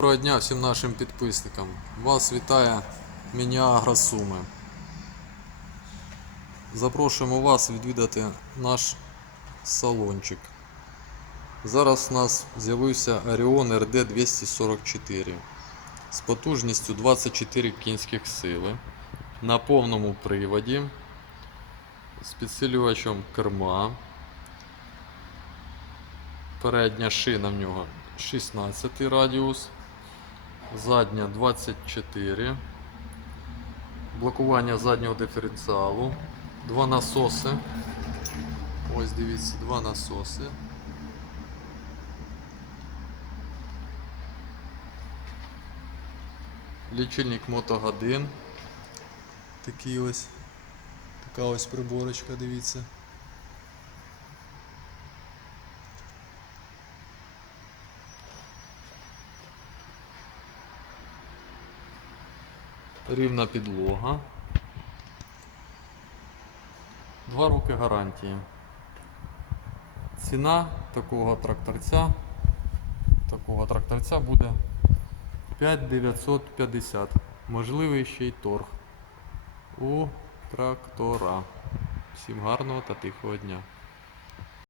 Доброго дня всім нашим підписникам. Вас вітає Мініагра Суми. Запрошуємо вас відвідати наш салончик. Зараз у нас з'явився Orion RD 244 з потужністю 24 кінських сили на повному приводі з підсилювачем керма. Передня шина в нього 16 радіус, задня 24, блокування заднього диференціалу, два насоси. Ось дивіться, два насоси. Лічильник мотогодин. Такий ось. Така ось приборочка, дивіться. Рівна підлога. Два роки гарантії. Ціна такого тракторця такого тракторця буде 5950. Можливий ще й торг у трактора. Всім гарного та тихого дня.